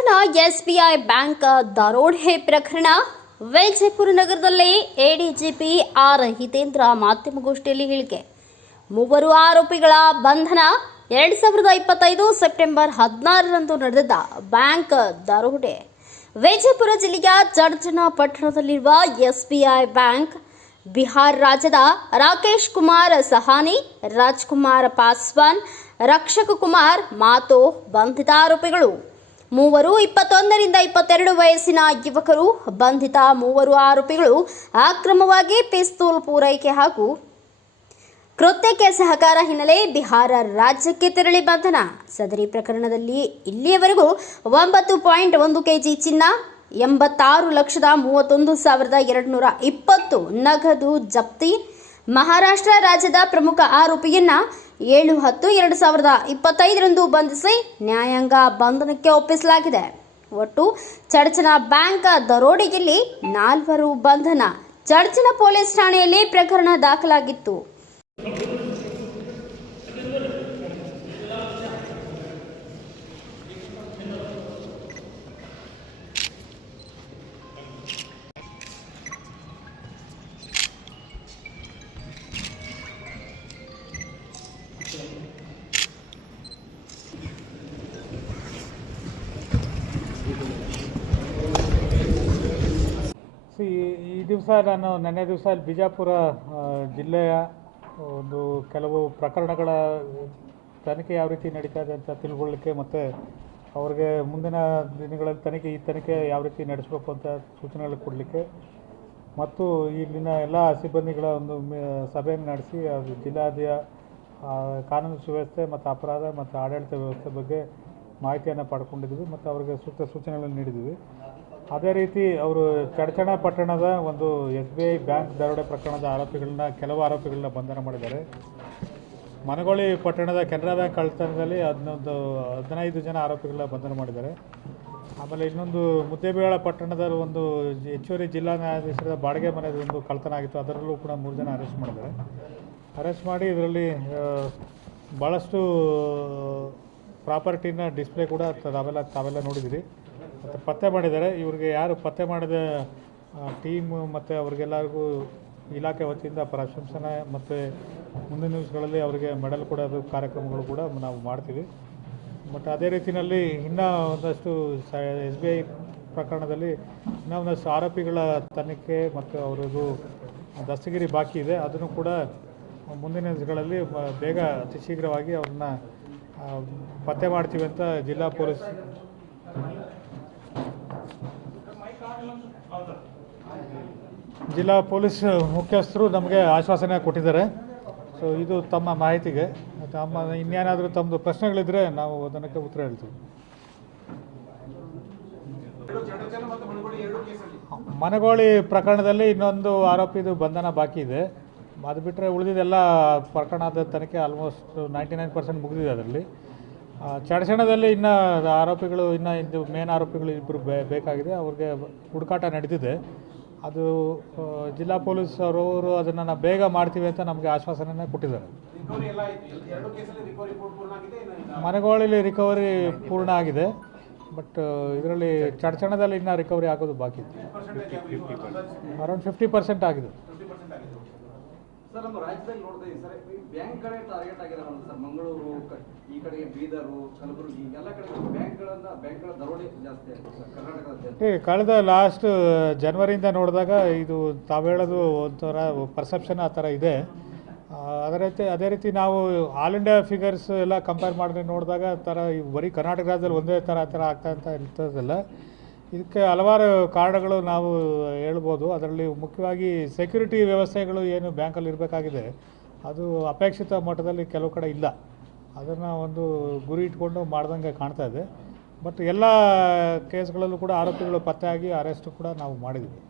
ಚರ್ಚನ SBI bank ದರೋಡೆ ಪ್ರಕರಣ. ವಿಜಯಪುರ ನಗರದಲ್ಲಿ ಎಡಿಜಿಪಿ ಆರ್. ಹಿತೇಂದ್ರ ಮಾಧ್ಯಮಗೋಷ್ಠಿಯಲ್ಲಿ ಹೇಳಿಕೆ. ಮೂವರು ಆರೋಪಿಗಳ ಬಂಧನ ಎರಡು ಸಾವಿರದ ಇಪ್ಪತ್ತೈದು ಸೆಪ್ಟೆಂಬರ್ ಹದಿನಾರರಂದು ನಡೆದ ಬ್ಯಾಂಕ್ ದರೋಡೆ. ವಿಜಯಪುರ ಜಿಲ್ಲೆಯ ಜರ್ಜನ ಪಟ್ಟಣದಲ್ಲಿರುವ ಎಸ್ಬಿಐ ಬ್ಯಾಂಕ್, ಬಿಹಾರ್ ರಾಜ್ಯದ ರಾಕೇಶ್ ಕುಮಾರ್ ಸಹಾನಿ, ರಾಜ್ಕುಮಾರ್ ಪಾಸ್ವಾನ್, ರಕ್ಷಕ ಕುಮಾರ್ ಮಾತೋ ಬಂಧಿತ ಆರೋಪಿಗಳು. ಮೂವರು, ಇಪ್ಪತ್ತೊಂದರಿಂದ ಇಪ್ಪತ್ತೆರಡು ವಯಸ್ಸಿನ ಯುವಕರು, ಬಂಧಿತ ಮೂವರು ಆರೋಪಿಗಳು ಅಕ್ರಮವಾಗಿ ಪಿಸ್ತೂಲ್ ಪೂರೈಕೆ ಹಾಗೂ ಕೃತ್ಯಕ್ಕೆ ಸಹಕಾರ ಹಿನ್ನೆಲೆ ಬಿಹಾರ ರಾಜ್ಯಕ್ಕೆ ತೆರಳಿ ಬಂಧನ. ಸದರಿ ಪ್ರಕರಣದಲ್ಲಿ ಇಲ್ಲಿಯವರೆಗೂ ಒಂಬತ್ತು ಪಾಯಿಂಟ್ ಒಂದು ಕೆಜಿ ಚಿನ್ನ, ಎಂಬತ್ತಾರು ಲಕ್ಷದ ಮೂವತ್ತೊಂದು ಸಾವಿರದ ಎರಡುನೂರ ಇಪ್ಪತ್ತು ನಗದು ಜಪ್ತಿ. ಮಹಾರಾಷ್ಟ್ರ ರಾಜ್ಯದ ಪ್ರಮುಖ ಆರೋಪಿಯನ್ನ ಏಳು ಹತ್ತು ಎರಡು ಸಾವಿರದ ಇಪ್ಪತ್ತೈದರಂದು ಬಂಧಿಸಿ ನ್ಯಾಯಾಂಗ ಬಂಧನಕ್ಕೆ ಒಪ್ಪಿಸಲಾಗಿದೆ. ಒಟ್ಟು ಚರ್ಚನ ಬ್ಯಾಂಕ್ ದರೋಡೆಯಲ್ಲಿ ನಾಲ್ವರು ಬಂಧನ. ಚರ್ಚನ ಪೊಲೀಸ್ ಠಾಣೆಯಲ್ಲಿ ಪ್ರಕರಣ ದಾಖಲಾಗಿತ್ತು. ದಿವಸ ನಾನು ನೆನ್ನೆ ದಿವಸ ಅಲ್ಲಿ ಬಿಜಾಪುರ ಜಿಲ್ಲೆಯ ಒಂದು ಕೆಲವು ಪ್ರಕರಣಗಳ ತನಿಖೆ ಯಾವ ರೀತಿ ನಡೀತಾ ಇದೆ ಅಂತ ತಿಳ್ಕೊಳ್ಳಿಕ್ಕೆ ಮತ್ತು ಅವ್ರಿಗೆ ಮುಂದಿನ ದಿನಗಳಲ್ಲಿ ತನಿಖೆ, ಈ ತನಿಖೆ ಯಾವ ರೀತಿ ನಡೆಸಬೇಕು ಅಂತ ಸೂಚನೆಗಳು ಕೊಡಲಿಕ್ಕೆ ಮತ್ತು ಇಲ್ಲಿನ ಎಲ್ಲ ಸಿಬ್ಬಂದಿಗಳ ಒಂದು ಸಭೆಯನ್ನು ನಡೆಸಿ ಅದು ಜಿಲ್ಲಾದ್ಯ ಕಾನೂನು ಸುವ್ಯವಸ್ಥೆ ಮತ್ತು ಅಪರಾಧ ಮತ್ತು ಆಡಳಿತ ವ್ಯವಸ್ಥೆ ಬಗ್ಗೆ ಮಾಹಿತಿಯನ್ನು ಪಡ್ಕೊಂಡಿದ್ದೀವಿ ಮತ್ತು ಅವರಿಗೆ ಸೂಕ್ತ ಸೂಚನೆಗಳನ್ನು ನೀಡಿದ್ವಿ ಅದೇ ರೀತಿ ಅವರು ಚಡಚಣ ಪಟ್ಟಣದ ಒಂದು ಎಸ್ ಬಿ ಐ ಬ್ಯಾಂಕ್ ದರೋಡೆ ಪ್ರಕರಣದ ಆರೋಪಿಗಳನ್ನ ಕೆಲವು ಆರೋಪಿಗಳನ್ನ ಬಂಧನ ಮಾಡಿದ್ದಾರೆ. ಮನಗೋಳಿ ಪಟ್ಟಣದ ಕೆನರಾ ಬ್ಯಾಂಕ್ ಕಳ್ಳತನದಲ್ಲಿ ಹದಿನೊಂದು, ಹದಿನೈದು ಜನ ಆರೋಪಿಗಳನ್ನ ಬಂಧನ ಮಾಡಿದ್ದಾರೆ. ಆಮೇಲೆ ಇನ್ನೊಂದು ಮುದ್ದೇಬೇಳ ಪಟ್ಟಣದ ಒಂದು ಹೆಚ್ಚುವರಿ ಜಿಲ್ಲಾ ನ್ಯಾಯಾಧೀಶರ ಬಾಡಿಗೆ ಮನೆದ ಒಂದು ಕಳ್ಳತನ ಆಗಿತ್ತು. ಅದರಲ್ಲೂ ಕೂಡ ಮೂರು ಜನ ಅರೆಸ್ಟ್ ಮಾಡಿದ್ದಾರೆ. ಅರೆಸ್ಟ್ ಮಾಡಿ ಇದರಲ್ಲಿ ಭಾಳಷ್ಟು ಪ್ರಾಪರ್ಟಿನ ಡಿಸ್ಪ್ಲೇ ಕೂಡ ತಾವೆಲ್ಲ ತಾವೆಲ್ಲ ನೋಡಿದಿರಿ ಮತ್ತು ಪತ್ತೆ ಮಾಡಿದ್ದಾರೆ. ಇವ್ರಿಗೆ ಯಾರು ಪತ್ತೆ ಮಾಡಿದ ಟೀಮ್ ಮತ್ತು ಅವ್ರಿಗೆಲ್ಲರಿಗೂ ಇಲಾಖೆ ವತಿಯಿಂದ ಪ್ರಶಂಸನೆ ಮತ್ತು ಮುಂದಿನ ದಿವಸಗಳಲ್ಲಿ ಅವರಿಗೆ ಮೆಡಲ್ ಕೊಡೋದು ಕಾರ್ಯಕ್ರಮಗಳು ಕೂಡ ನಾವು ಮಾಡ್ತೀವಿ. ಬಟ್ ಅದೇ ರೀತಿಯಲ್ಲಿ ಇನ್ನೂ ಒಂದಷ್ಟು ಎಸ್ ಬಿ ಐ ಪ್ರಕರಣದಲ್ಲಿ ಇನ್ನೂ ಒಂದಷ್ಟು ಆರೋಪಿಗಳ ತನಿಖೆ ಮತ್ತು ಅವ್ರಿಗೂ ದಸ್ತಗಿರಿ ಬಾಕಿ ಇದೆ. ಅದನ್ನು ಕೂಡ ಮುಂದಿನ ದಿನಗಳಲ್ಲಿ ಬೇಗ ಅತಿ ಶೀಘ್ರವಾಗಿ ಅವ್ರನ್ನ ಪತ್ತೆ ಮಾಡ್ತೀವಿ ಅಂತ ಜಿಲ್ಲಾ ಪೊಲೀಸ್ ಜಿಲ್ಲಾ ಪೊಲೀಸ್ ಮುಖ್ಯಸ್ಥರು ನಮಗೆ ಆಶ್ವಾಸನೆ ಕೊಟ್ಟಿದ್ದಾರೆ. ಸೊ ಇದು ತಮ್ಮ ಮಾಹಿತಿಗೆ. ತಮ್ಮ ಇನ್ನೇನಾದರೂ ತಮ್ಮದು ಪ್ರಶ್ನೆಗಳಿದ್ದರೆ ನಾವು ಅದಕ್ಕೆ ಉತ್ತರ ಹೇಳ್ತೀವಿ. ಮನಗೋಳಿ ಪ್ರಕರಣದಲ್ಲಿ ಇನ್ನೊಂದು ಆರೋಪಿದು ಬಂಧನ ಬಾಕಿ ಇದೆ. ಅದು ಬಿಟ್ಟರೆ ಉಳಿದಿದ್ದೆಲ್ಲ ಪ್ರಕರಣದ ತನಿಖೆ ಆಲ್ಮೋಸ್ಟ್ ನೈಂಟಿ ನೈನ್ ಪರ್ಸೆಂಟ್ ಮುಗಿದಿದೆ ಅದರಲ್ಲಿ. ಚಡಚಣದಲ್ಲಿ ಇನ್ನು ಆರೋಪಿಗಳು, ಇನ್ನು ಇದು ಮೇನ್ ಆರೋಪಿಗಳು ಇಬ್ಬರು ಬೇಕಾಗಿದೆ. ಅವ್ರಿಗೆ ಹುಡುಕಾಟ ನಡೆದಿದೆ ಅದು ಜಿಲ್ಲಾ ಪೊಲೀಸ್ ಅವರು ಅದನ್ನು ನಾವು ಬೇಗ ಮಾಡ್ತೀವಿ ಅಂತ ನಮಗೆ ಆಶ್ವಾಸನೆ ಕೊಟ್ಟಿದ್ದಾರೆ. ಮನೆಗಳಲ್ಲಿ ರಿಕವರಿ ಪೂರ್ಣ ಆಗಿದೆ. ಬಟ್ ಇದರಲ್ಲಿ ಚಡಚಣದಲ್ಲಿ ಇನ್ನೂ ರಿಕವರಿ ಆಗೋದು ಬಾಕಿ ಇದೆ. ಅರೌಂಡ್ ಫಿಫ್ಟಿ ಪರ್ಸೆಂಟ್ ಆಗಿದೆ. ಸರ್ ನಮ್ಮ ರಾಜ್ಯದಲ್ಲಿ ನೋಡ್ತಾ ಇದ್ದೀವಿ ಸರ್ ಬ್ಯಾಂಕ್ ಕಡೆ ಟಾರ್ಗೆಟ್ ಆಗಿದೆ ಸರ್ ಮಂಗಳೂರು ಈ ಕಡೆಗೆ ಬೀದರು ಕಲಬುರಗಿ ಎಲ್ಲ ಕಡೆ ಬ್ಯಾಂಕ್ಗಳನ್ನ ಬ್ಯಾಂಕ್ಗಳ ದರೋಡೆ ಜಾಸ್ತಿ ಆಗಿದೆ ಸರ್ ಕರ್ನಾಟಕದ ಏ, ಕಳೆದ ಲಾಸ್ಟ್ ಜನವರಿಯಿಂದ ನೋಡಿದಾಗ ಇದು ತಾವು ಹೇಳೋದು ಒಂಥರ ಪರ್ಸೆಪ್ಷನ್ ಆ ಥರ ಇದೆ. ಅದೇ ರೀತಿ ಅದೇ ರೀತಿ ನಾವು ಆಲ್ ಇಂಡಿಯಾ ಫಿಗರ್ಸ್ ಎಲ್ಲ ಕಂಪೇರ್ ಮಾಡಿದ್ರೆ ನೋಡಿದಾಗ ಥರ ಬರೀ ಕರ್ನಾಟಕ ರಾಜ್ಯದಲ್ಲಿ ಒಂದೇ ಥರ ಆ ಥರ ಆಗ್ತಾ ಅಂತ ಇರ್ತದಲ್ಲ. ಇದಕ್ಕೆ ಹಲವಾರು ಕಾರಣಗಳು ನಾವು ಹೇಳ್ಬೋದು. ಅದರಲ್ಲಿ ಮುಖ್ಯವಾಗಿ ಸೆಕ್ಯೂರಿಟಿ ವ್ಯವಸ್ಥೆಗಳು ಏನು ಬ್ಯಾಂಕಲ್ಲಿ ಇರಬೇಕಾಗಿದೆ. ಅದು ಅಪೇಕ್ಷಿತ ಮಟ್ಟದಲ್ಲಿ ಕೆಲವು ಕಡೆ ಇಲ್ಲ. ಅದನ್ನು ಒಂದು ಗುರಿ ಇಟ್ಕೊಂಡು ಮಾಡ್ದಂಗೆ ಕಾಣ್ತಾ ಇದೆ. ಬಟ್ ಎಲ್ಲ ಕೇಸ್ಗಳಲ್ಲೂ ಕೂಡ ಆರೋಪಿಗಳು ಪತ್ತೆಯಾಗಿ ಅರೆಸ್ಟ್ ಕೂಡ ನಾವು ಮಾಡಿದ್ವಿ.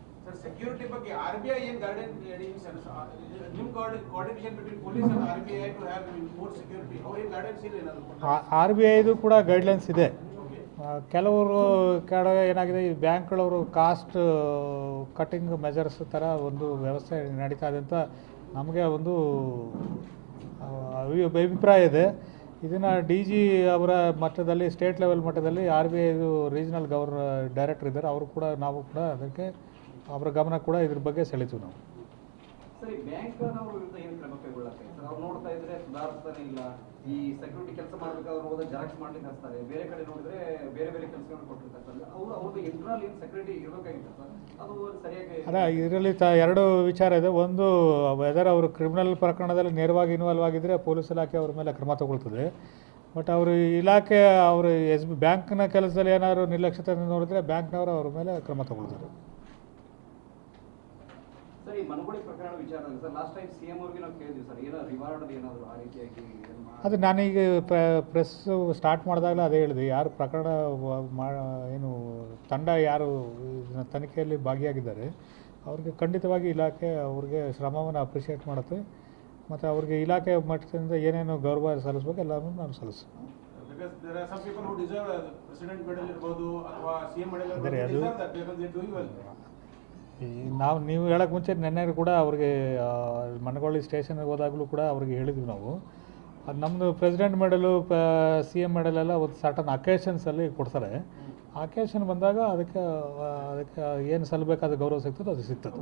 ಆರ್ ಬಿ ಐದು ಕೂಡ ಗೈಡ್ಲೈನ್ಸ್ ಇದೆ. ಕೆಲವರು ಕಡೆ ಏನಾಗಿದೆ, ಈ ಬ್ಯಾಂಕ್ಗಳವರು ಕಾಸ್ಟ್ ಕಟ್ಟಿಂಗ್ ಮೆಜರ್ಸ್ ಥರ ಒಂದು ವ್ಯವಸ್ಥೆ ನಡೀತಾ ಇದೆ ಅಂತ ನಮಗೆ ಒಂದು ಅಭಿಪ್ರಾಯ ಇದೆ. ಇದನ್ನು ಡಿ ಜಿ ಅವರ ಮಟ್ಟದಲ್ಲಿ, ಸ್ಟೇಟ್ ಲೆವೆಲ್ ಮಟ್ಟದಲ್ಲಿ ಆರ್ ಬಿ ಐದು ರೀಜನಲ್ ಗವರ್ನ, ಡೈರೆಕ್ಟರ್ ಇದ್ದಾರೆ. ಅವರು ಕೂಡ, ನಾವು ಕೂಡ ಅದಕ್ಕೆ ಅವರ ಗಮನ ಕೂಡ ಇದ್ರ ಬಗ್ಗೆ ಸೆಳಿತೀವಿ ನಾವು. ಸರ್ ಈ ಸೆಕ್ಯೂರಿಟಿ ಕೆಲಸ ಮಾಡ್ಬೇಕಾದ್ರೆ ಹೋದ ಜೆರಾಕ್ಸ್ ಮಾಡ್ಲಿಕ್ಕೆ ಹಚ್ತಾರೆ ಬೇರೆ ಕಡೆ ನೋಡಿದ್ರೆ ಬೇರೆ ಬೇರೆ ಕೆಲಸಗಳನ್ನು ಕೊಟ್ಟಿರ್ತಾರೆ. ಅವ್ರು ಅವ್ರದ್ದು ಇಂಟರ್ನಲ್ ಏನು ಸೆಕ್ಯೂರಿಟಿ ಇರಬೇಕಾಗಿತ್ತು ಸರ್ ಅದು ಸರಿಯಾಗಿ ಅಲ್ಲ ಇದರಲ್ಲಿ ತ ಎರಡು ವಿಚಾರ ಇದೆ. ಒಂದು ವೆದರ್ ಅವರು ಕ್ರಿಮಿನಲ್ ಪ್ರಕರಣದಲ್ಲಿ ನೇರವಾಗಿ ಇನ್ವಾಲ್ವ್ ಆಗಿದ್ದರೆ ಪೊಲೀಸ್ ಇಲಾಖೆ ಅವ್ರ ಮೇಲೆ ಕ್ರಮ ತಗೊಳ್ತದೆ. ಬಟ್ ಅವರು ಇಲಾಖೆ ಅವರು ಎಸ್ ಬಿ ಬ್ಯಾಂಕ್ನ ಕೆಲಸದಲ್ಲಿ ಏನಾದ್ರು ನಿರ್ಲಕ್ಷ್ಯತೆ ನೋಡಿದ್ರೆ ಬ್ಯಾಂಕ್ನವರು ಅವ್ರ ಮೇಲೆ ಕ್ರಮ ತಗೊಳ್ತಾರೆ. ಸರ್ ಈ ಮನಗುಳಿ ಪ್ರಕರಣ ವಿಚಾರ sir last time C M ಅವ್ರಿಗೆ ನಾವು ಕೇಳಿದ್ವಿ ಸರ್ ಏನೋ ರಿವಾರ್ಡ್ ಏನಾದರೂ ಆ ರೀತಿಯಾಗಿ ಅದು ನಾನೀಗ ಪ್ರೆಸ್ ಸ್ಟಾರ್ಟ್ ಮಾಡಿದಾಗಲೇ ಅದೇ ಹೇಳಿದೆ. ಯಾರು ಪ್ರಕರಣ ಮಾ ಏನು ತಂಡ ಯಾರು ತನಿಖೆಯಲ್ಲಿ ಭಾಗಿಯಾಗಿದ್ದಾರೆ ಅವ್ರಿಗೆ ಖಂಡಿತವಾಗಿ ಇಲಾಖೆ ಅವ್ರಿಗೆ ಶ್ರಮವನ್ನು ಅಪ್ರಿಷಿಯೇಟ್ ಮಾಡುತ್ತೆ. ಮತ್ತು ಅವ್ರಿಗೆ ಇಲಾಖೆ ಮಟ್ಟದಿಂದ ಏನೇನು ಗೌರವ ಸಲ್ಲಿಸ್ಬೇಕು ಎಲ್ಲನೂ ನಾನು ಸಲ್ಲಿಸ್ತೀನಿ. ನಾವು ನೀವು ಹೇಳೋಕ್ಕೆ ಮುಂಚೆ ನೆನ್ನೆ ಕೂಡ ಅವ್ರಿಗೆ ಮನಗೊಳ್ಳಿ ಸ್ಟೇಷನ್ಗೆ ಹೋದಾಗಲೂ ಕೂಡ ಅವ್ರಿಗೆ ಹೇಳಿದ್ವಿ ನಾವು. ಅದು ನಮ್ಮದು president medal C M medal ಎಲ್ಲ ಒಂದು ಸರ್ಟನ್ ಅಕೇಶನ್ಸಲ್ಲಿ ಕೊಡ್ತಾರೆ. ಅಕೇಶನ್ ಬಂದಾಗ ಅದಕ್ಕೆ ಅದಕ್ಕೆ ಏನು ಸಲ್ಲಬೇಕಾದ ಗೌರವ ಸಿಗ್ತದೋ ಅದು ಸಿಗ್ತದೆ.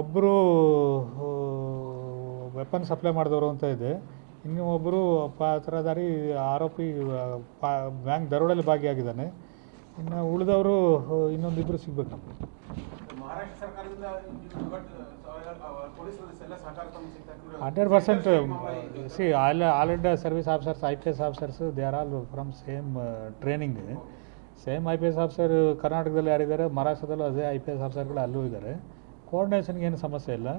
ಒಬ್ಬರು ವೆಪನ್ ಸಪ್ಲೈ ಮಾಡಿದವರು ಅಂತ ಇದೆ. ಇನ್ನು ಒಬ್ಬರು ಪಾತ್ರಧಾರಿ ಆರೋಪಿ ಬ್ಯಾಂಕ್ ದರೋಡಲ್ಲಿ ಭಾಗಿಯಾಗಿದ್ದಾನೆ. ಇನ್ನು ಉಳಿದವರು ಇನ್ನೊಂದಿಬ್ಬರು ಸಿಗ್ಬೇಕು. ನಮಗೆ hundred percent, see all already service officers, I P S officers they are all from same training same I P S officer ಕರ್ನಾಟಕದಲ್ಲಿ ಯಾರಿದ್ದಾರೆ, ಮಹಾರಾಷ್ಟ್ರದಲ್ಲೂ ಅದೇ ಐ ಪಿ ಎಸ್ ಆಫೀಸರ್ಗಳು ಅಲ್ಲೂ ಇದ್ದಾರೆ. ಕೋಆರ್ಡಿನೇಷನ್ಗೆ ಏನು ಸಮಸ್ಯೆ ಇಲ್ಲ.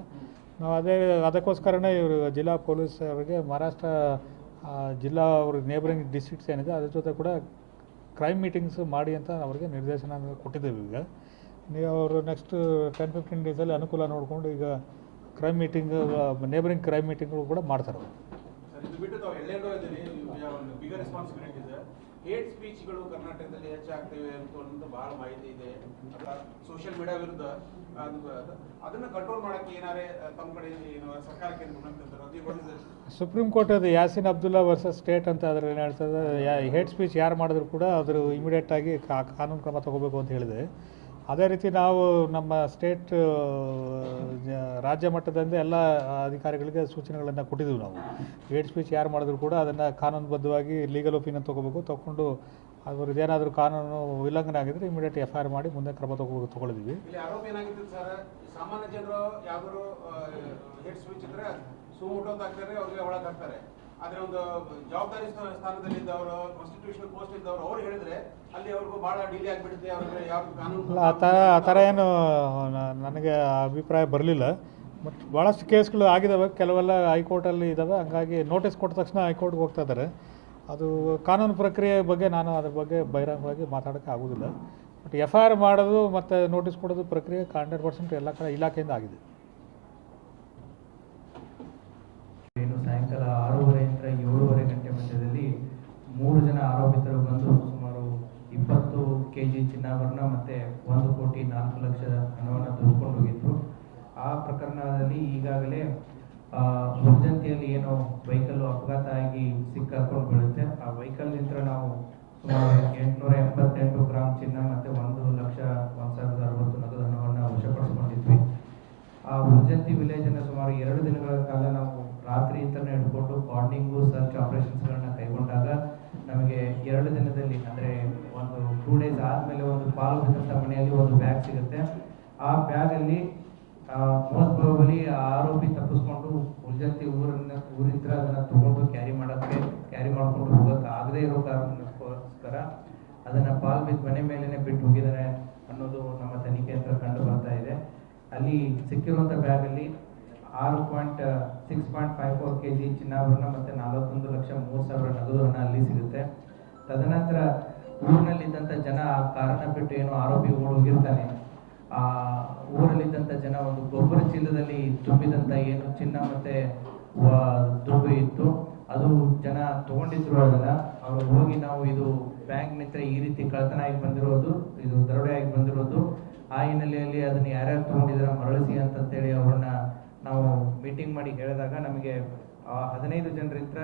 ನಾವು ಅದೇ, ಅದಕ್ಕೋಸ್ಕರನೇ ಇವರು ಜಿಲ್ಲಾ ಪೊಲೀಸ್ ಅವರಿಗೆ ಮಹಾರಾಷ್ಟ್ರ ಜಿಲ್ಲಾ ಅವ್ರ ನೇಬರಿಂಗ್ ಡಿಸ್ಟ್ರಿಕ್ಟ್ಸ್ ಏನಿದೆ, ಅದ್ರ ಜೊತೆ ಕೂಡ ಕ್ರೈಮ್ ಮೀಟಿಂಗ್ಸ್ ಮಾಡಿ ಅಂತ ಅವರಿಗೆ ನಿರ್ದೇಶನ ಕೊಟ್ಟಿದ್ದೇವೆ ಈಗ. ನೀವು ಅವರು ನೆಕ್ಸ್ಟ್ ಟೆನ್ ಫಿಫ್ಟೀನ್ ಡೇಸಲ್ಲಿ ಅನುಕೂಲ ನೋಡಿಕೊಂಡು ಈಗ ಕ್ರೈಮ್ ಮೀಟಿಂಗ್ ನೇಬರಿಂಗ್ ಕ್ರೈಮ್ ಮೀಟಿಂಗ್ಗಳು ಕೂಡ ಮಾಡ್ತಾರೆ ಹೇಟ್ ಸ್ಪೀಚ್ಗಳು ಕರ್ನಾಟಕದಲ್ಲಿ ಹೆಚ್ಚಾಗ್ತಿವೆ ಅಂತ ಬಹಳ ಮಾಹಿತಿ ಇದೆ. ಸೋಷಿಯಲ್ ಮೀಡಿಯಾ ವಿರುದ್ಧ ಕಂಟ್ರೋಲ್ ಮಾಡಕ್ಕೆ ಏನಾರೇ ತಮ್ಮ ಕಡೆ ಸರ್ಕಾರಕ್ಕೆ? ಸುಪ್ರೀಂ ಕೋರ್ಟ್ ಅದು ಯಾಸಿನ್ ಅಬ್ದುಲ್ಲಾ ವರ್ಸಸ್ ಸ್ಟೇಟ್ ಅಂತ ಅದ್ರಲ್ಲಿ ಏನು ಹೇಳ್ತದೆ ಹೇಟ್ ಸ್ಪೀಚ್ ಯಾರು ಮಾಡಿದ್ರು ಕೂಡ ಅದ್ರ ಇಮಿಡಿಯೇಟಾಗಿ ಕಾನೂನು ಕ್ರಮ ತಗೋಬೇಕು ಅಂತ ಹೇಳಿದೆ. ಅದೇ ರೀತಿ ನಾವು ನಮ್ಮ ಸ್ಟೇಟ್ ರಾಜ್ಯ ಮಟ್ಟದಿಂದ ಎಲ್ಲ ಅಧಿಕಾರಿಗಳಿಗೆ ಸೂಚನೆಗಳನ್ನು ಕೊಟ್ಟಿದ್ದೀವಿ ನಾವು. ಹೇಟ್ ಸ್ಪೀಚ್ ಯಾರು ಮಾಡಿದ್ರು ಕೂಡ ಅದನ್ನು ಕಾನೂನುಬದ್ಧವಾಗಿ ಲೀಗಲ್ ಒಪಿನಿಯನ್ ತೊಗೋಬೇಕು, ತೊಗೊಂಡು ಅವ್ರದ್ದು ಏನಾದರೂ ಕಾನೂನು ಉಲ್ಲಂಘನೆ ಆಗಿದ್ರೆ ಇಮಿಡಿಯೇಟ್ ಎಫ್ ಐ ಮಾಡಿ ಮುಂದೆ ಕ್ರಮ ತಗೋ ತೊಗೊಳಿದ್ವಿ ಸಾಮಾನ್ಯ ಜನರು ಯಾವ್ದಾದ್ರು ಸ್ಪೀಚ್ ಇದ್ರೆ ಅವ್ರಿಗೆ ಒಳಗೆ ಹಾಕ್ತಾರೆ ಆದ್ರೆ ಒಂದು ಜವಾಬ್ದಾರಿ ಸ್ಥಾನದಲ್ಲಿ ಇದ್ದವರು ಕಾನ್ಸ್ಟಿಟ್ಯೂಷನ್ ಪೋಸ್ಟ್ ಇದ್ದವರು, ಅವ್ರು ಹೇಳಿದ್ರೆ ಅಲ್ಲಿ ಅವ್ರಿಗೂ ಬಹಳ ಡಿಲೇ ಆಗಿಬಿಡುತ್ತೆ, ಅವ್ರಿಗೆ ಯಾವ ಕಾನೂನು ಆ ಥರ ಆ ಥರ ಏನು ನನಗೆ ಅಭಿಪ್ರಾಯ ಬರಲಿಲ್ಲ. ಬಟ್ ಭಾಳಷ್ಟು ಕೇಸ್ಗಳು ಆಗಿದ್ದಾವೆ ಕೆಲವೆಲ್ಲ ಹೈಕೋರ್ಟಲ್ಲಿ ಇದ್ದಾವೆ ಹಂಗಾಗಿ ನೋಟಿಸ್ ಕೊಟ್ಟ ತಕ್ಷಣ ಹೈಕೋರ್ಟ್ಗೆ ಹೋಗ್ತಾ ಇದ್ದಾರೆ. ಅದು ಕಾನೂನು ಪ್ರಕ್ರಿಯೆ ಬಗ್ಗೆ ನಾನು ಅದ್ರ ಬಗ್ಗೆ ಬಹಿರಂಗವಾಗಿ ಮಾತಾಡೋಕ್ಕೆ ಆಗೋದಿಲ್ಲ. ಬಟ್ ಎಫ್ ಐ ಆರ್ ಮಾಡೋದು ಮತ್ತು ನೋಟಿಸ್ ಕೊಡೋದು ಪ್ರಕ್ರಿಯೆ ಹಂಡ್ರೆಡ್ ಪರ್ಸೆಂಟ್ ಎಲ್ಲ ಕಡೆ ಇಲಾಖೆಯಿಂದ ಆಗಿದೆ ಏನು ಸಾಯಂಕಾಲ ಆರೂವರೆಯಿಂದ ಏಳುವರೆ ಗಂಟೆ ಮಧ್ಯದಲ್ಲಿ ಮೂರು ಜನ ಆರೋಪಿತರು ಬಂದು ಸುಮಾರು ಇಪ್ಪತ್ತು ಕೆ ಜಿ ಚಿನ್ನಾಭರಣ ಮತ್ತು ಒಂದು ಕೋಟಿ ನಾಲ್ಕು ಲಕ್ಷ ಹಣವನ್ನು ದುಡ್ಕೊಂಡು ಹೋಗಿದ್ರು ಆ ಪ್ರಕರಣದಲ್ಲಿ ಈಗಾಗಲೇ ಉರ್ಜಂತಿಯಲ್ಲಿ ಏನೋ ವೆಹಿಕಲ್ ಅಪಘಾತ ಆಗಿ ಸಿಕ್ಕಾಕೊಂಡು ಬೀಳುತ್ತೆ. ಆ ವೆಹಿಕಲ್ನಿಂದ ನಾವು ಸುಮಾರು ಎಂಟುನೂರ ಎಂಬತ್ತೆಂಟು ಗ್ರಾಮ್ ಚಿನ್ನ ಮತ್ತು ಒಂದು ಲಕ್ಷ ಒಂದು ಸಾವಿರದ ಅರವತ್ತು ನಗದು ಹಣವನ್ನು ವಶಪಡಿಸಿಕೊಂಡಿದ್ವಿ. ಆ ಉರ್ಜಂತಿ ವಿಲೇಜ್ ಅನ್ನು ಸುಮಾರು ಎರಡು ದಿನಗಳ ಕಾಲ ನಾವು ರಾತ್ರಿ ಇಂತ ಹಿಡ್ಕೊಂಡು ಬಾಂಡಿಂಗು ಸರ್ಚ್ ಆಪರೇಷನ್ಸ್ಗಳನ್ನ ಕೈಗೊಂಡಾಗ ನಮಗೆ ಎರಡು ದಿನದಲ್ಲಿ ಅಂದರೆ ಒಂದು ಟೂ ಡೇಸ್ ಪಾಲು ಬಿದ್ದಂಥ ಮನೆಯಲ್ಲಿ ಒಂದು ಬ್ಯಾಗ್ ಸಿಗುತ್ತೆ. ಆ ಬ್ಯಾಗಲ್ಲಿ ಮೋಸ್ಟ್ ಪ್ರಾಬಲಿ ಆರೋಪಿ ತಪ್ಪಿಸ್ಕೊಂಡು ಉರ್ಜಂತಿ ಊರನ್ನ, ಊರಿದ್ರೆ ಅದನ್ನು ತಗೊಂಡು ಕ್ಯಾರಿ ಮಾಡೋಕ್ಕೆ ಕ್ಯಾರಿ ಮಾಡ್ಕೊಂಡು ಹೋಗೋಕೆ ಆಗದೇ ಇರೋ ಕಾರಣಕ್ಕೋಸ್ಕರ ಅದನ್ನು ಪಾಲ್ ಬಿದ್ದ ಮನೆ ಮೇಲೇ ಬಿಟ್ಟು ಹೋಗಿದ್ದಾರೆ ಅನ್ನೋದು ನಮ್ಮ ತನಿಖೆ ಹತ್ರ ಕಂಡು ಬರ್ತಾ ಇದೆ. ಅಲ್ಲಿ ಸಿಕ್ಕಿರುವಂಥ ಬ್ಯಾಗಲ್ಲಿ ಆರು point six point five four K G ಚಿನ್ನಾಭರಣ ಮತ್ತು ನಲವತ್ತೊಂದು ಲಕ್ಷ ಮೂರು ಸಾವಿರ ನಗದು ಹಣ ಅಲ್ಲಿ ಸಿಗುತ್ತೆ. ತದನಂತರ ಊರಿನಲ್ಲಿದ್ದಂಥ ಜನ ಕಾರನ್ನ ಬಿಟ್ಟು ಏನು ಆರೋಪಿ ಹೋಗಿರ್ತಾನೆ. ಆ ಊರಲ್ಲಿದ್ದಂಥ ಜನ ಒಂದು ಗೊಬ್ಬರ ಚೀಲದಲ್ಲಿ ತುಂಬಿದಂಥ ಏನು ಚಿನ್ನ ಮತ್ತೆ ದುಡ್ಡು ಇತ್ತು. ಅದು ಜನ ತಗೊಂಡಿದ್ರು ಅದನ್ನ. ಅವ್ರು ಹೋಗಿ ನಾವು ಇದು ಬ್ಯಾಂಕ್ ನಿಂತ್ರೆ ಈ ರೀತಿ ಕಳ್ತನ ಆಗಿ ಬಂದಿರೋದು, ಇದು ದರೋಡೆ ಆಗಿ ಬಂದಿರೋದು. ಆ ಹಿನ್ನೆಲೆಯಲ್ಲಿ ಅದನ್ನ ಯಾರ್ಯಾರು ತಗೊಂಡಿದ್ರ ಮರಳಿಸಿ ಅಂತಂತೇಳಿ ಅವ್ರನ್ನ ನಾವು ಮೀಟಿಂಗ್ ಮಾಡಿ ಹೇಳಿದಾಗ ನಮಗೆ ಹದಿನೈದು ಜನರಿಂದ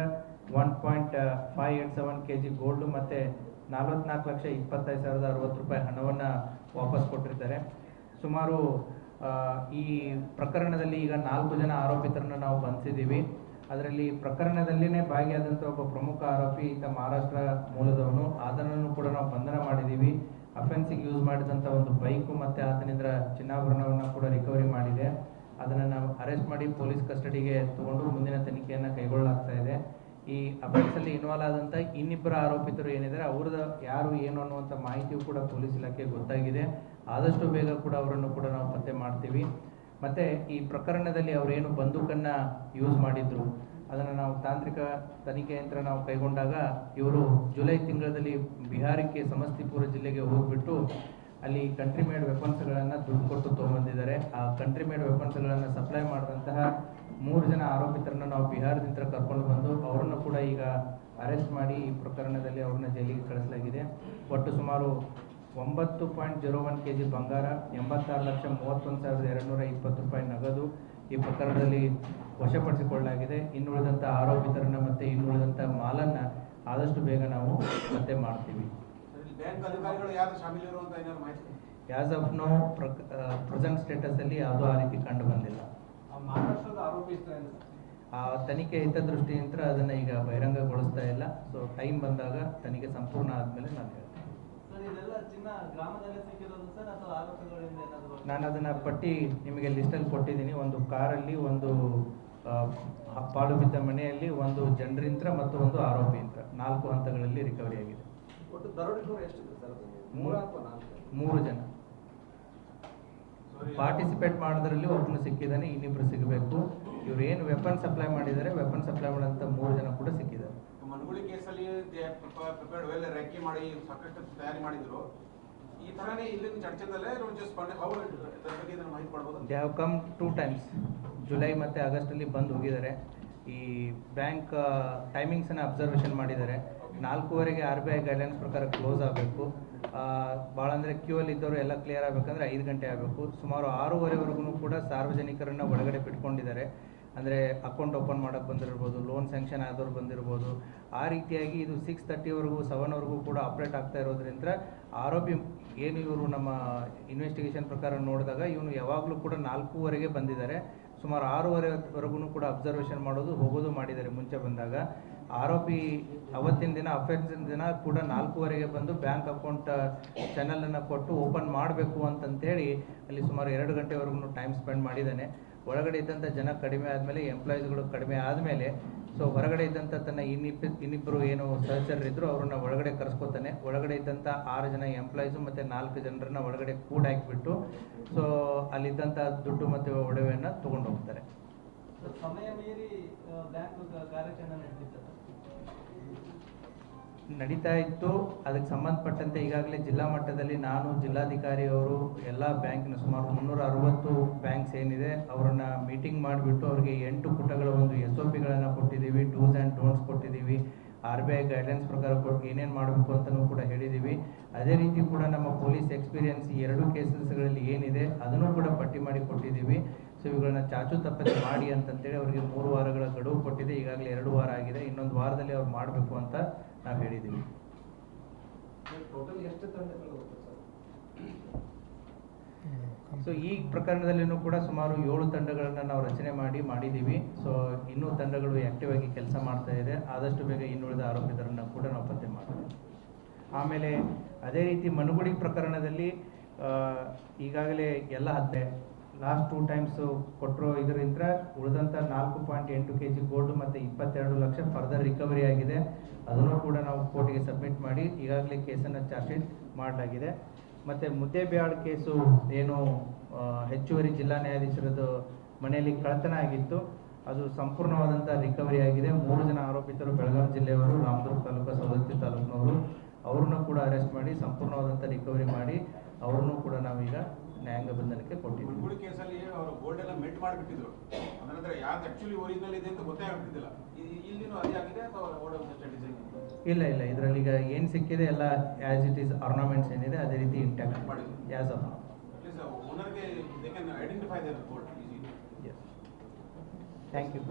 one point five eight seven K G gold ಮತ್ತು ನಲ್ವತ್ನಾಲ್ಕು ಲಕ್ಷ ಇಪ್ಪತ್ತೈದು ಸಾವಿರದ ಅರವತ್ತು ರೂಪಾಯಿ ಹಣವನ್ನು ವಾಪಸ್ ಕೊಟ್ಟಿರ್ತಾರೆ. ಸುಮಾರು ಈ ಪ್ರಕರಣದಲ್ಲಿ ಈಗ ನಾಲ್ಕು ಜನ ಆರೋಪಿತರನ್ನು ನಾವು ಬಂಧಿಸಿದ್ದೀವಿ ಅದರಲ್ಲಿ ಪ್ರಕರಣದಲ್ಲಿನೇ ಭಾಗಿಯಾದಂಥ ಒಬ್ಬ ಪ್ರಮುಖ ಆರೋಪಿ ಈತ ಮಹಾರಾಷ್ಟ್ರ ಮೂಲದವನು. ಆತನನ್ನು ಕೂಡ ನಾವು ಬಂಧನ ಮಾಡಿದ್ದೀವಿ. ಅಫೆನ್ಸಿಗೆ ಯೂಸ್ ಮಾಡಿದಂಥ ಒಂದು ಬೈಕು ಮತ್ತು ಆತನಿಂದ ಚಿನ್ನಾಭರಣವನ್ನು ಕೂಡ ರಿಕವರಿ ಮಾಡಿದೆ. ಅದನ್ನು ನಾವು ಅರೆಸ್ಟ್ ಮಾಡಿ ಪೊಲೀಸ್ ಕಸ್ಟಡಿಗೆ ತಗೊಂಡು ಮುಂದಿನ ತನಿಖೆಯನ್ನು ಕೈಗೊಳ್ಳಲಾಗ್ತಾ ಇದೆ. ಈ ಅಫೆನ್ಸಲ್ಲಿ ಇನ್ವಾಲ್ವ್ ಆದಂಥ ಇನ್ನಿಬ್ಬರು ಆರೋಪಿತರು ಏನಿದ್ದಾರೆ ಅವ್ರದ್ದು ಯಾರು, ಏನು ಅನ್ನುವಂಥ ಮಾಹಿತಿಯು ಕೂಡ ಪೊಲೀಸ್ ಇಲಾಖೆಗೆ ಗೊತ್ತಾಗಿದೆ. ಆದಷ್ಟು ಬೇಗ ಕೂಡ ಅವರನ್ನು ಕೂಡ ನಾವು ಪತ್ತೆ ಮಾಡ್ತೀವಿ. ಮತ್ತು ಈ ಪ್ರಕರಣದಲ್ಲಿ ಅವರೇನು ಬಂದೂಕನ್ನು ಯೂಸ್ ಮಾಡಿದ್ರು, ಅದನ್ನು ನಾವು ತಾಂತ್ರಿಕ ತನಿಖೆ ಯಂತ್ರ ನಾವು ಕೈಗೊಂಡಾಗ ಇವರು ಜುಲೈ ತಿಂಗಳಲ್ಲಿ ಬಿಹಾರಕ್ಕೆ ಸಮಸ್ತಿಪುರ ಜಿಲ್ಲೆಗೆ ಹೋಗ್ಬಿಟ್ಟು ಅಲ್ಲಿ ಕಂಟ್ರಿ ಮೇಡ್ ವೆಪನ್ಸ್ಗಳನ್ನು ದುಡ್ಡು ಕೊಟ್ಟು ತಗೊಂಡಿದ್ದಾರೆ ಆ ಕಂಟ್ರಿ ಮೇಡ್ ವೆಪನ್ಸ್ಗಳನ್ನು ಸಪ್ಲೈ ಮಾಡಿದಂತಹ ಮೂರು ಜನ ಆರೋಪಿತರನ್ನ ನಾವು ಬಿಹಾರದಿಂದ ಕರ್ಕೊಂಡು ಬಂದು ಅವರನ್ನು ಕೂಡ ಈಗ ಅರೆಸ್ಟ್ ಮಾಡಿ ಈ ಪ್ರಕರಣದಲ್ಲಿ ಅವ್ರನ್ನ ಜೈಲಿಗೆ ಕಳಿಸಲಾಗಿದೆ. ಒಟ್ಟು ಸುಮಾರು ಒಂಬತ್ತು point zero one K G ಬಂಗಾರ, ಎಂಬತ್ತಾರು ಲಕ್ಷ ಮೂವತ್ತೊಂದು ಸಾವಿರದ ಎರಡುನೂರ ಇಪ್ಪತ್ತು ರೂಪಾಯಿ ನಗದು ಈ ಪ್ರಕರಣದಲ್ಲಿ ವಶಪಡಿಸಿಕೊಳ್ಳಲಾಗಿದೆ. ಇನ್ನುಳಿದಂಥ ಆರೋಪಿತರನ್ನ ಮತ್ತು ಇನ್ನುಳಿದಂಥ ಮಾಲನ್ನು ಆದಷ್ಟು ಬೇಗ ನಾವು ಪತ್ತೆ ಮಾಡ್ತೀವಿ. ಯಾಸ್ ಆಫ್ ನೋ ಪ್ರೆಸೆಂಟ್ ಸ್ಟೇಟಸಲ್ಲಿ ಯಾವುದೂ ಆ ರೀತಿ ಕಂಡು ಬಂದಿಲ್ಲ. ಆ ತನಿಖೆ ಹಿತದೃಷ್ಟಿಯಿಂದ ಅದನ್ನು ಈಗ ಬಹಿರಂಗಗೊಳಿಸ್ತಾ ಇಲ್ಲ. ಸೊ ಟೈಮ್ ಬಂದಾಗ ತನಿಖೆ ಸಂಪೂರ್ಣ ಆದಮೇಲೆ ನಾನು ಹೇಳ್ತೀನಿ. ಸರ್ ಇದೆಲ್ಲ ಚಿನ್ನ ಗ್ರಾಮದಲ್ಲೇ ಸಿಕ್ಕಿರೋದು ಸರ್ ಅಥವಾ ಆರೋಪಿಗಳಿಂದ ಏನಾದರೂ ನಾನು ಅದನ್ನು ಪಟ್ಟಿ ನಿಮಗೆ ಲಿಸ್ಟಲ್ಲಿ ಕೊಟ್ಟಿದ್ದೀನಿ. ಒಂದು ಕಾರಲ್ಲಿ ಒಂದು ಪಾಳು ಬಿದ್ದ ಮನೆಯಲ್ಲಿ ಒಂದು ಜನರಿಂದ ಮತ್ತು ಒಂದು ಆರೋಪಿಯಿಂದ ನಾಲ್ಕು ಹಂತಗಳಲ್ಲಿ ರಿಕವರಿ ಆಗಿದೆ. ಮೂರು ಜನ. ಪಾರ್ಟಿಸಿಪೇಟ್ ಮಾಡೋದ್ರಲ್ಲಿ ಒಬ್ಬನು ಸಿಕ್ಕಿದ್ದಾನೆ ಇನ್ನಿಬ್ರು ಸಿಗಬೇಕು. ಇವ್ರು ಏನು ವೆಪನ್ ಸಪ್ಲೈ ಮಾಡಿದ್ದಾರೆ ವೆಪನ್ ಸಪ್ಲೈ ಮಾಡೋಂಥ ಮೂರು ಜನ ಕೂಡ ಸಿಕ್ಕಿದ್ದಾರೆ. ಮನಗುಳಿ ಕೇಸಲ್ಲಿ ವೆಲ್ ರೆಕ್ಕಿ ಮಾಡಿ ಸಾಕಷ್ಟು ತಯಾರಿ ಮಾಡಿದ್ರು. ಈ ತರನೇ ಇಲ್ಲಿನ ಚರ್ಚೆದಲ್ಲೇ ಹೌ ಮಾಹಿತಿ ಕೊಡ್ಬೋದು? They have come two times July ಮತ್ತು ಆಗಸ್ಟಲ್ಲಿ ಬಂದು ಹೋಗಿದ್ದಾರೆ. ಈ ಬ್ಯಾಂಕ್ ಟೈಮಿಂಗ್ಸನ್ನು ಅಬ್ಸರ್ವೇಷನ್ ಮಾಡಿದ್ದಾರೆ. ನಾಲ್ಕೂವರೆಗೆ ಆರ್ ಬಿ ಐ ಗೈಡ್ಲೈನ್ಸ್ ಪ್ರಕಾರ ಕ್ಲೋಸ್ ಆಗಬೇಕು. ಭಾಳ ಅಂದರೆ ಕ್ಯೂ ಅಲ್ಲಿ ಇದ್ದವರು ಎಲ್ಲ ಕ್ಲಿಯರ್ ಆಗಬೇಕಂದ್ರೆ ಐದು ಗಂಟೆ ಆಗಬೇಕು. ಸುಮಾರು ಆರೂವರೆವರೆಗೂ ಕೂಡ ಸಾರ್ವಜನಿಕರನ್ನು ಒಳಗಡೆ ಬಿಟ್ಕೊಂಡಿದ್ದಾರೆ. ಅಂದರೆ ಅಕೌಂಟ್ ಓಪನ್ ಮಾಡೋಕ್ಕೆ ಬಂದಿರ್ಬೋದು ಲೋನ್ ಸ್ಯಾಂಕ್ಷನ್ ಆದವ್ರು ಬಂದಿರ್ಬೋದು. ಆ ರೀತಿಯಾಗಿ ಇದು ಸಿಕ್ಸ್ ತರ್ಟಿವರೆಗೂ ಸೆವೆನ್ವರೆಗೂ ಕೂಡ ಆಪ್ರೇಟ್ ಆಗ್ತಾ ಇರೋದ್ರಿಂದ ಆರೋಪಿ ಏನು ಇವರು ನಮ್ಮ ಇನ್ವೆಸ್ಟಿಗೇಷನ್ ಪ್ರಕಾರ ನೋಡಿದಾಗ ಇವನು ಯಾವಾಗಲೂ ಕೂಡ ನಾಲ್ಕೂವರೆಗೆ ಬಂದಿದ್ದಾರೆ. ಸುಮಾರು ಆರೂವರೆವರೆಗೂ ಕೂಡ ಅಬ್ಸರ್ವೇಷನ್ ಮಾಡೋದು, ಹೋಗೋದು ಮಾಡಿದ್ದಾರೆ ಮುಂಚೆ ಬಂದಾಗ. ಆರೋಪಿ ಅವತ್ತಿನ ದಿನ ಅಫೆನ್ಸಿನ ದಿನ ಕೂಡ ನಾಲ್ಕೂವರೆಗೆ ಬಂದು ಬ್ಯಾಂಕ್ ಅಕೌಂಟ್ ಚಾನಲನ್ನು ಕೊಟ್ಟು ಓಪನ್ ಮಾಡಬೇಕು ಅಂತಂತೇಳಿ ಅಲ್ಲಿ ಸುಮಾರು ಎರಡು ಗಂಟೆವರೆಗೂ ಟೈಮ್ ಸ್ಪೆಂಡ್ ಮಾಡಿದ್ದಾನೆ. ಒಳಗಡೆ ಇದ್ದಂಥ ಜನ ಕಡಿಮೆ ಆದಮೇಲೆ, ಎಂಪ್ಲಾಯೀಸ್ಗಳು ಕಡಿಮೆ ಆದಮೇಲೆ, ಸೊ ಹೊರಗಡೆ ಇದ್ದಂಥ ತನ್ನ ಇನ್ನಿಪ್ಪ ಇನ್ನಿಬ್ಬರು ಏನು ಸಹಚರರಿದ್ದರು ಅವ್ರನ್ನ ಒಳಗಡೆ ಕರೆಸ್ಕೊತಾನೆ. ಒಳಗಡೆ ಇದ್ದಂಥ ಆರು ಜನ ಎಂಪ್ಲಾಯೀಸು ಮತ್ತು ನಾಲ್ಕು ಜನರನ್ನು ಒಳಗಡೆ ಕೂಡ ಹಾಕಿಬಿಟ್ಟು ಸೊ ಅಲ್ಲಿದ್ದಂಥ ದುಡ್ಡು ಮತ್ತು ಒಡವೆಯನ್ನು ತೊಗೊಂಡು ಹೋಗ್ತಾರೆ ಸಮಯ ಮೀರಿ ಬ್ಯಾಂಕ್ ಕಾರ್ಯಾಚರಣೆ ನಡೆದಿತ್ತು ನಡೀತಾ ಇತ್ತು. ಅದಕ್ಕೆ ಸಂಬಂಧಪಟ್ಟಂತೆ ಈಗಾಗಲೇ ಜಿಲ್ಲಾ ಮಟ್ಟದಲ್ಲಿ ನಾನು ಜಿಲ್ಲಾಧಿಕಾರಿಯವರು ಎಲ್ಲ ಬ್ಯಾಂಕಿನ ಸುಮಾರು ಮುನ್ನೂರ ಅರವತ್ತು ಬ್ಯಾಂಕ್ಸ್ ಏನಿದೆ, ಅವರನ್ನ ಮೀಟಿಂಗ್ ಮಾಡಿಬಿಟ್ಟು ಅವರಿಗೆ ಎಂಟು ಪುಟಗಳ ಒಂದು ಎಸ್ ಒ ಪಿಗಳನ್ನು ಕೊಟ್ಟಿದ್ದೀವಿ, ಡೂಸ್ ಆ್ಯಂಡ್ ಡೋಂಟ್ಸ್ ಕೊಟ್ಟಿದ್ದೀವಿ, ಆರ್ ಬಿ ಐ ಗೈಡ್ಲೈನ್ಸ್ ಪ್ರಕಾರ ಕೊಟ್ಟು ಏನೇನು ಮಾಡಬೇಕು ಅಂತಲೂ ಕೂಡ ಹೇಳಿದ್ದೀವಿ. ಅದೇ ರೀತಿ ಕೂಡ ನಮ್ಮ ಪೊಲೀಸ್ ಎಕ್ಸ್ಪೀರಿಯನ್ಸ್ ಎರಡು ಕೇಸಸ್ಗಳಲ್ಲಿ ಏನಿದೆ ಅದನ್ನು ಕೂಡ ಪಟ್ಟಿ ಮಾಡಿ ಕೊಟ್ಟಿದ್ದೀವಿ. ಸೊ ಇವುಗಳನ್ನ ಚಾಚು ತಪ್ಪದೆ ಮಾಡಿ ಅಂತಂತೇಳಿ ಅವರಿಗೆ ಮೂರು ವಾರಗಳ ಗಡುವು ಕೊಟ್ಟಿದೆ. ಈಗಾಗಲೇ ಎರಡು ವಾರ ಆಗಿದೆ. ಇನ್ನೊಂದು ವಾರದಲ್ಲಿ ಅವ್ರು ಮಾಡಬೇಕು ಅಂತ ನಾವು ಹೇಳಿದ್ದೀವಿ ಸೊ ಈ ಪ್ರಕರಣದಲ್ಲಿನೂ ಕೂಡ ಸುಮಾರು ಏಳು ತಂಡಗಳನ್ನು ನಾವು ರಚನೆ ಮಾಡಿ ಮಾಡಿದ್ದೀವಿ ಸೊ ಇನ್ನೂ ತಂಡಗಳು ಆಕ್ಟಿವ್ ಆಗಿ ಕೆಲಸ ಮಾಡ್ತಾ ಇದೆ. ಆದಷ್ಟು ಬೇಗ ಇನ್ನುಳಿದ ಆರೋಪಿತರನ್ನು ಕೂಡ ನಾವು ಪತ್ತೆ ಮಾಡ್ತೀವಿ. ಆಮೇಲೆ ಅದೇ ರೀತಿ ಮನುಗುಡಿ ಪ್ರಕರಣದಲ್ಲಿ ಈಗಾಗಲೇ ಎಲ್ಲ ಹತ್ತೆ ಲಾಸ್ಟ್ ಟೂ ಟೈಮ್ಸ್ ಕೊಟ್ಟರು ಇದರಿಂದ ಉಳಿದಂಥ ನಾಲ್ಕು ಪಾಯಿಂಟ್ ಎಂಟು ಕೆ ಜಿ ಗೋಲ್ಡ್ ಮತ್ತು ಇಪ್ಪತ್ತೆರಡು ಲಕ್ಷ ಫರ್ದರ್ ರಿಕವರಿ ಆಗಿದೆ. ಅದನ್ನು ಕೂಡ ನಾವು ಕೋರ್ಟಿಗೆ ಸಬ್ಮಿಟ್ ಮಾಡಿ ಈಗಾಗಲೇ ಕೇಸನ್ನು ಚಾರ್ಜ್ ಶೀಟ್ ಮಾಡಲಾಗಿದೆ. ಮತ್ತು ಮುದ್ದೇಬ್ಯಾಳ್ ಕೇಸು ಏನು ಹೆಚ್ಚುವರಿ ಜಿಲ್ಲಾ ನ್ಯಾಯಾಧೀಶರದ್ದು ಮನೆಯಲ್ಲಿ ಕಳತನ ಆಗಿತ್ತು. ಅದು ಸಂಪೂರ್ಣವಾದಂಥ ರಿಕವರಿ ಆಗಿದೆ. ಮೂರು ಜನ ಆರೋಪಿತರು ಬೆಳಗಾವಿ ಜಿಲ್ಲೆಯವರು, ರಾಮದುರ್ಗ ತಾಲೂಕು, ಸವದತ್ತಿ ತಾಲೂಕಿನವರು. ಅವ್ರನ್ನೂ ಕೂಡ ಅರೆಸ್ಟ್ ಮಾಡಿ ಸಂಪೂರ್ಣವಾದಂಥ ರಿಕವರಿ ಮಾಡಿ. ಅವ್ರನ್ನೂ ಕೂಡ ನಾವೀಗ ನ್ಯಾಯಾಂಗ ಬಂಧನಕ್ಕೆ ಕೊಟ್ಟಿದ್ದೀವಿ ಮನಗುಳಿ ಕೇಸಲ್ಲಿ ಅವರು ಗೋಲ್ಡ್ ಎಲ್ಲ ಮೆಟ್ ಮಾಡಿಬಿಟ್ಟಿದ್ರು. ಅದರಂದ್ರೆ ಯಾವ್ದು ಆಕ್ಚುಲಿ ಒರಿಜಿನಲ್ ಇದೆ ಅಂತ ಗೊತ್ತೇ ಆಗ್ತಿದ್ದಿಲ್ಲ ಇಲ್ಲಿನೂ ಅದೇ ಆಗಿದೆ ಅಥವಾ ಓಡ ಡಿಸೈನ್ ಇಲ್ಲ ಇಲ್ಲ. ಇದರಲ್ಲಿ ಈಗ ಏನು ಸಿಕ್ಕಿದೆ ಎಲ್ಲ ಆ್ಯಸ್ ಇಟ್ ಈಸ್ ಆರ್ನಮೆಂಟ್ಸ್ ಏನಿದೆ ಅದೇ ರೀತಿ ಇಂಟ್ಯಾಕ್ಟ್ ಮಾಡಿದ್ರು. As please ಓನರ್ಗೆ they can identify their yes thank you